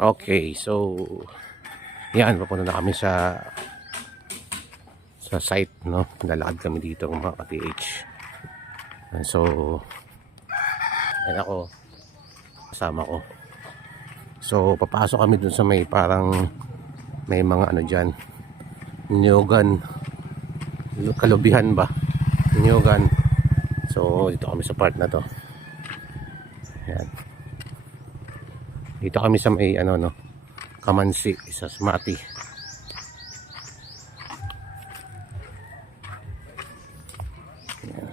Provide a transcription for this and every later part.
Okay, so yan, papunta na kami sa site, no? Lalakad kami dito mga ka-TH. So ayun ako, kasama ko. So papasok kami dun sa may parang may mga ano dyan, Nyogan, Kalubihan ba? Nyogan. So dito kami sa part na to. Yan. Dito kami sa may ano, no, Kamansi, sa Smati. Yan.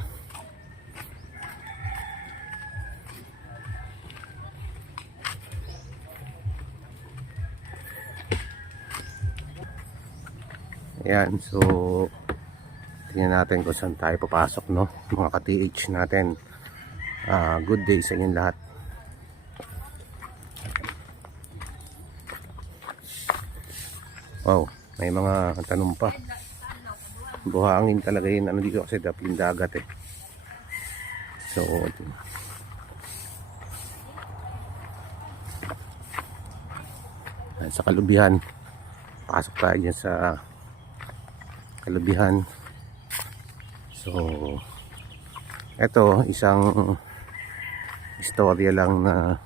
Yan, so tingnan natin kung saan tayo papasok, no, mga ka-TH natin. Good day sa inyong lahat. Wow, may mga tanong pa. Buhangin talaga yun. Ano dito kasi dapat dagat eh. So sa Kalubihan. Pasok tayo dyan sa Kalubihan. So eto, isang istorya lang na.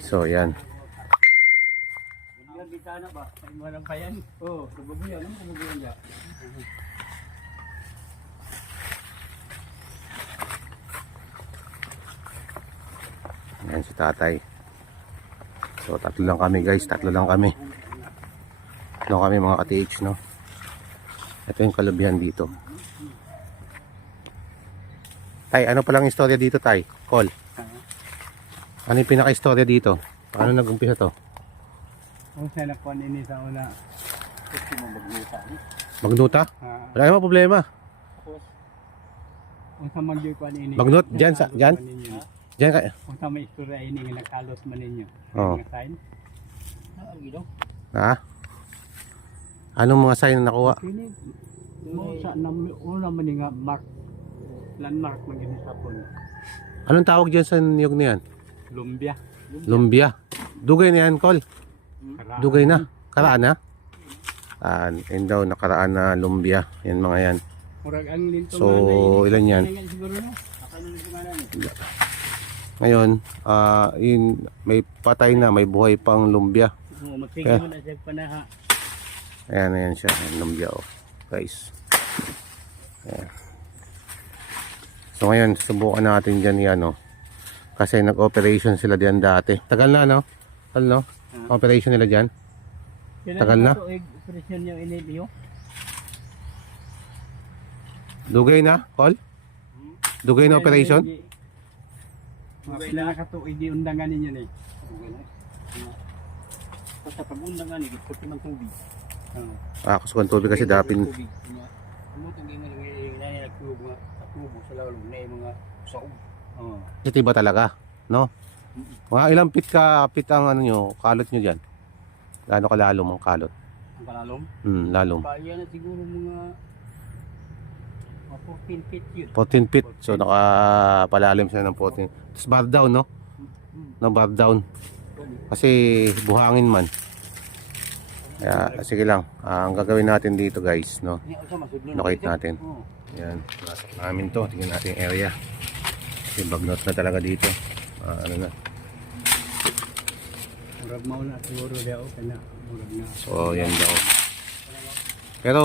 So yan. Bitana ba? Ay mo lang pa yan. Oh, sububuyan, ano sububuyan ya? Yan si tatay. So tatlo lang kami guys, tatlo lang kami. Tatlo kami mga ka-TH, no. Ito yung Kalubihan dito. Tay, ano palang istorya dito, tay? Call. Ano yung pinaka-istorya dito? Paano nag-umpisa to? Kung saan nakuha nini sa una, gusto mo magluta. Magnuta? Wala naman problema. Kung saan magluta nini. Magnut? Diyan sa, diyan? Diyan ka. Kung saan may istorya ini nga nagkalot man ninyo. Oo. Mga sign. Ha? Anong mga sign na nakuha? Kini mo sa una man nga mark landmark man gini sa pon. Anong tawag dyan sa niyog na yan? Lumbia. Lumbia. Dugay na yan, Col. Dugay na. Karaan na? Yun daw, nakaraan na lumbia. Yan mga yan. Murag ang linto. So, ilan yan? Siguro no. Ngayon, yun, may patay na, may buhay pang lumbia. Magsige mo na siya panaha. Ayan, ayan siya. Ayan, lumbia, oh. Guys. Ayan. So, ngayon, subukan natin dyan yan, oh. Kasi nag-operation sila diyan dati. Tagal na, no? Tagal, no? Operation nila dyan. Tagal na. Operation yung iniliyo. Dugay na, Col? Dugay na operation? Dugay na nakatuig di undangan ninyo ni. Basta pag undangan ni gusto man tubig. Kusukan tubig kasi dapin. Ano tubig nga nga nagtubo nga tubo sa lalo na mga saog. Positiba talaga, no? Mga ilang pit ang ano nyo, kalot nyo dyan? Gaano kalalom ang kalot? Ang kalalom? Lalom. Kaya na siguro mga 14 feet yun. 14 feet. So nakapalalim sila ng 14. Tapos bar down, no? No, bar down. Kasi buhangin man. Kaya sige lang. Ang gagawin natin dito guys, no? Locate natin. Yan. Nasok namin to. Tingnan natin yung area. Kasi bagnot na talaga dito. Ano na. Murag mauna siguro daw kana murag na. So yan daw. Pero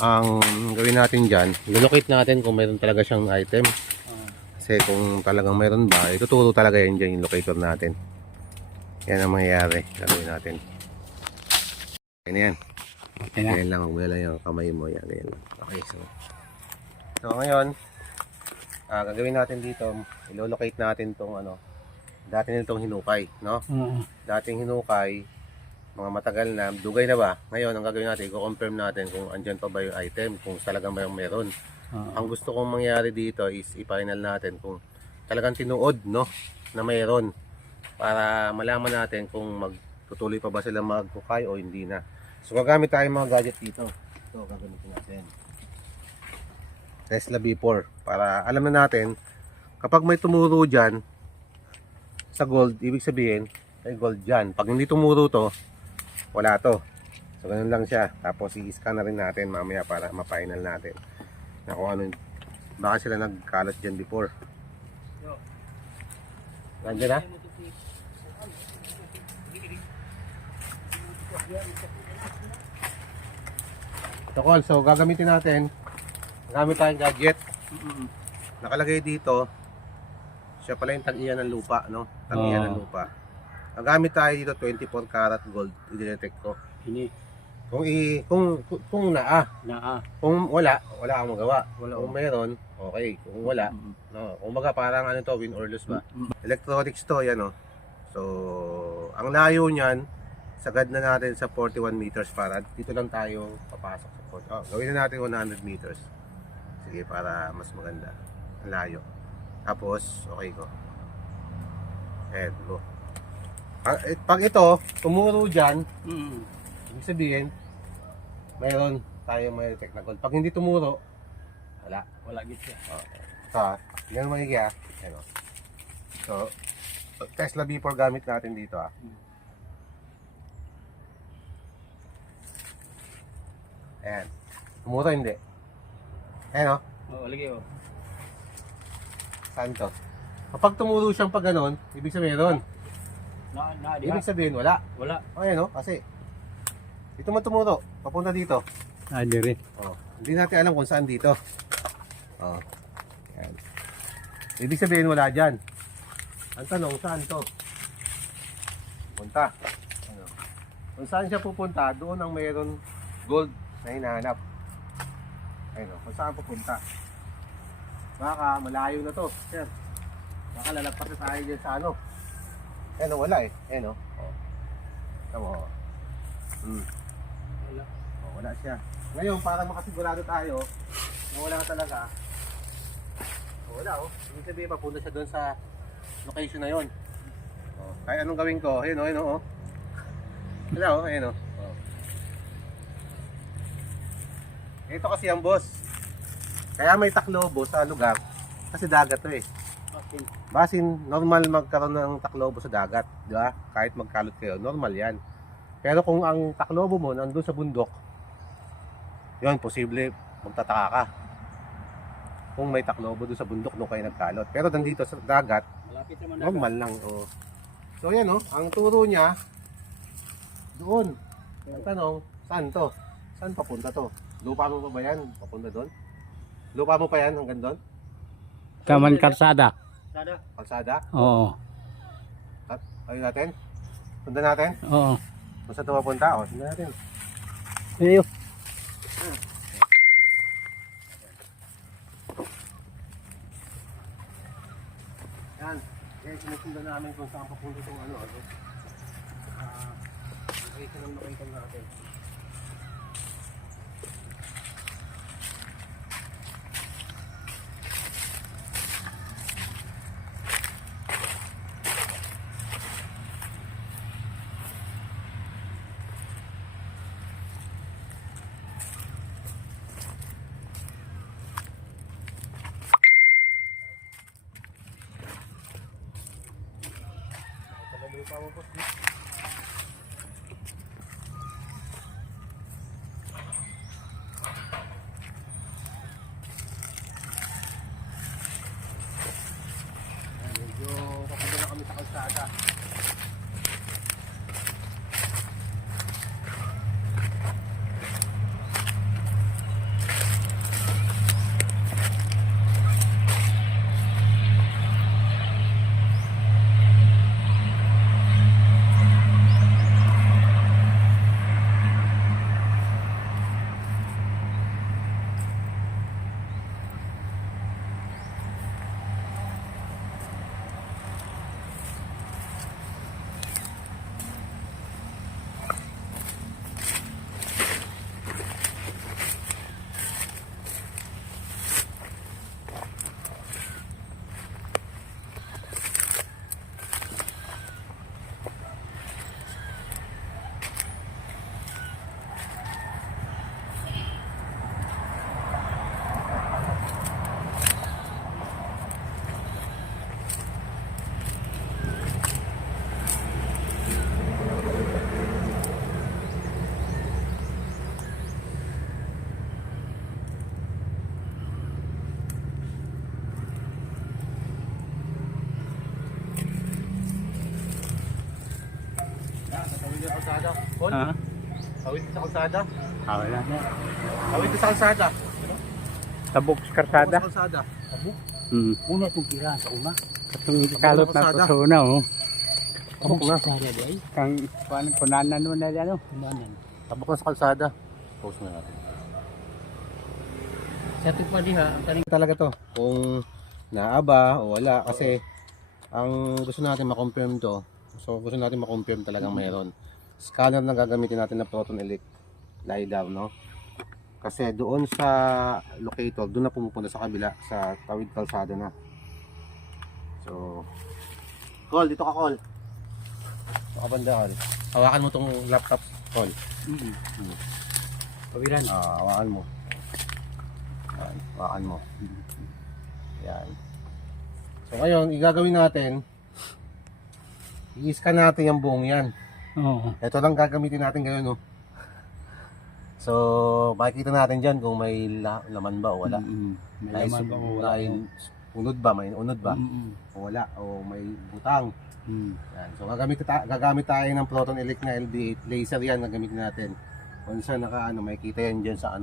ang gawin natin dyan, locate natin kung mayroon talaga siyang item. Kasi kung talagang mayroon ba, ituturo talaga yan dyan yung locator natin. Yan ang mangyayari. Gagawin natin. Yan. Okay na. Yan lang. Huwag mo lang yung kamay mo. Yan lang. Okay. So ngayon, gagawin natin dito, ilolocate natin tong ano, dati nitong hinukay, no? Dating hinukay, mga matagal na, dugay na ba? Ngayon, ang gagawin natin, i-confirm natin kung andyan pa ba yung item, kung talagang ba yung meron. Ang gusto kong mangyari dito is i-final natin kung talagang tinuod, no, na mayroon, para malaman natin kung magtutuloy pa ba sila maghukay o hindi na. So gagamit tayo mga gadget dito. Ito gagamitin natin. Tesla B4 para alam na natin kapag may tumuro dyan sa gold, ibig sabihin, may gold dyan. Pag hindi tumuro to, wala to. So, ganun lang siya. Tapos, i-scan na rin natin mamaya para ma-final natin. Na kung ano, baka sila nagkalat dyan before. Nandiyan na? So, gagamitin natin. Gamit tayong gadget. Nakalagay dito. Siya pala yung tag-iya ng lupa, no? Tag-iya ng lupa. Ang gamit tayo dito, 24 karat gold. I-detect ko. Ini. Kung naa. Naa. Kung wala akong magawa. Kung meron, okay. Kung wala, no. Kung baga parang ano to, win or lose ba? Electronics to, yan, no? So, ang layo niyan, sagad na natin sa 41 meters para dito lang tayo papasok sa 40. Oh, gawin na natin 100 meters. Sige, para mas maganda. Ang layo. Tapos, okay ko. And go. Pag ito, tumuro dyan, ibig sabihin, mayroon tayong may detect na gold. Pag hindi tumuro, wala. Wala gid siya. Okay. So, yan ang magiging ano. So, Tesla B4 gamit natin dito Ayan. Tumuro hindi. Ayan Lagi Saan to? Kapag tumuro siyang pag ganon, ibig sabihin meron. Ibig sabihin wala. Wala. Ayan kasi dito man tumuro, papunta dito. Dire. Hindi natin alam kung saan dito. Ayan. Ibig sabihin wala dyan. Ang tanong, saan to? Punta. Kung saan siya pupunta, doon ang mayroon gold na hinahanap. Ayun, kung saan pupunta. Baka malayo na to. Sir. Baka lalagpas na tayo dyan sa ano. Ayun, wala Ayun, tama Wala. Wala siya. Ngayon, para makasigurado tayo na wala talaga. Wala Ibig sabihin, papunta siya doon sa location na yon. Kaya anong gawin ko? Ayun, Wala ayun. Ito kasi ang boss. Kaya may taklobo sa lugar kasi dagat to Basin, normal magkaroon ng taklobo sa dagat, di ba? Kahit magkalot kayo, normal yan. Pero kung ang taklobo mo nandun sa bundok, yun, posible magtataka ka. Kung may taklobo doon sa bundok nung kayo nagkalot. Pero nandito sa dagat, normal lang. So yan ang turo niya, doon. Ang tanong, saan to? Saan papunta to? Lupa mo pa ba yan? Papunta doon? Lupa mo pa yan hanggang doon? Kaman kalsada. Kalsada? Oo. Ayun natin? Sundan natin? Oo. Kung saan ito papunta? Sundan natin. Iyo. Yan. Kaya sinusundan namin kung saan papunta itong location ng location natin. Medyo papunta na kami sa kalsada. kalsada. Paul, Ha? tawid sa kalsada. Wala na. Tawid sa kalsada. Tabok sa karsada. Sa kalsada. Hmm. Una itong tira sa una. Katong kalot na Kalsada. to sa una, oh. Tabok na. Sa area di ay. Kang kunanan mo na ano. Kumanan. Tabok na sa kalsada. Post na natin. Sa ito pa diha, ang kaning Talaga to. Kung naaba o wala. Kasi ang gusto natin ma-confirm to. So gusto natin ma-confirm talagang mayroon. Scanner na gagamitin natin na Proton Elite LiDAR, no? Kasi doon sa locator, doon na pumupunta sa kabila, sa tawid kalsada na. So, Call, dito ka, Call. Dito ka banda, Call. Hawakan mo tong laptop, Call. pawiran. Hawakan mo. Yan, hawakan mo. Yan. So ngayon, igagawin natin, i-scan natin yung buong yan. Oo. Ito lang gagamitin natin ngayon, no? So, makikita natin dyan kung may laman ba o wala. May laman ba o wala? Unod ba? May unod ba? Mm-mm. O wala? O may butang? Mm. Yan. So, gagamit tayo ng Proton Elite na LD8 laser yan, gagamitin natin. Kung saan makikita yan dyan sa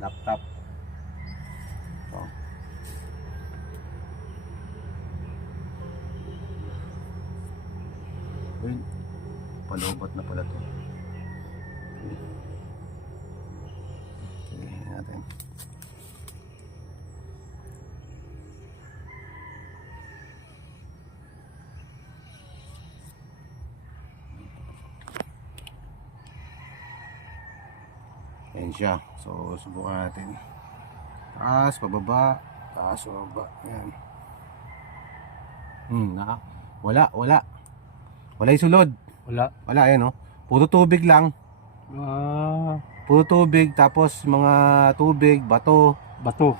laptop. So. Uy, palobot na pala to. Tingnan natin. Ayan siya. So, subukan natin. Taas, pababa. Taas, pababa. Ayan. Wala. Wala yung sulod. Wala. Wala, ayan, oh. Puro tubig lang. Puro tubig, tapos mga tubig, bato, Bato.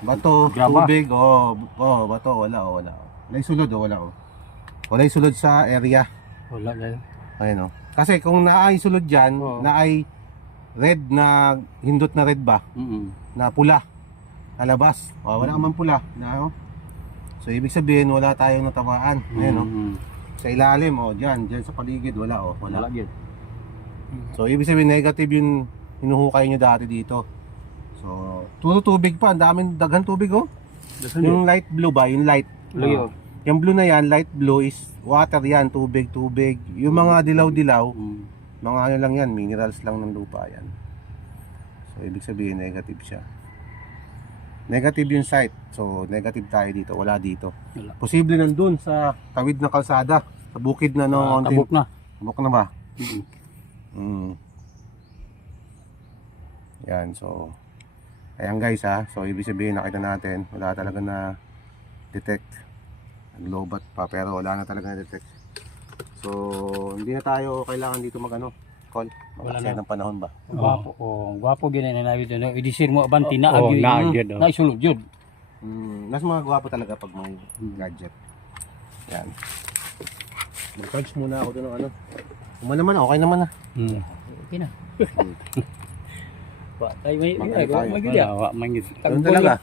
Graba. tubig, bato, wala. Wala yung sulod, wala, Wala yung sulod sa area. Wala na. Ayan, oh. Kasi kung naay sulod dyan, Oo. naay red na, hindot na red ba? Na pula. Nalabas. Wala man pula. So, ibig sabihin, wala tayong natamaan. Ayan, oh. Sa ilalim, dyan sa paligid, wala, wala. yun. So, ibig sabihin, negative yung hinuhukay nyo dati dito. So, puro tubig pa, ang daming daghan tubig, Yung light blue ba, yung light. Luyo. Yung blue na yan, light blue is water yan, tubig. Yung mga dilaw-dilaw, mga ano lang yan, minerals lang ng lupa yan. So, ibig sabihin, negative siya. Negative yung site. So, negative tayo dito, wala dito. Wala. Posible nandun sa tawid na kalsada, sa bukid na Tabok na. Tabok na ba? Yan, so ayan guys, so ibig sabihin nakita natin wala talaga na detect, naglobat pa pero wala na talaga na detect. So hindi na tayo kailangan dito call, mag-aksaya ng panahon ba? Gwapo gina na nabi to. Idisir mo abanti na Oo, agyo. naagyo, oh. Na isulod jud. Mas mga gwapo talaga pag may gadget. Yan, mag-charge muna ako doon ng naman, okay naman na. Okay na. Wa tay may Mag-ano tayo? magidya. Wa man gid. Ganun talaga.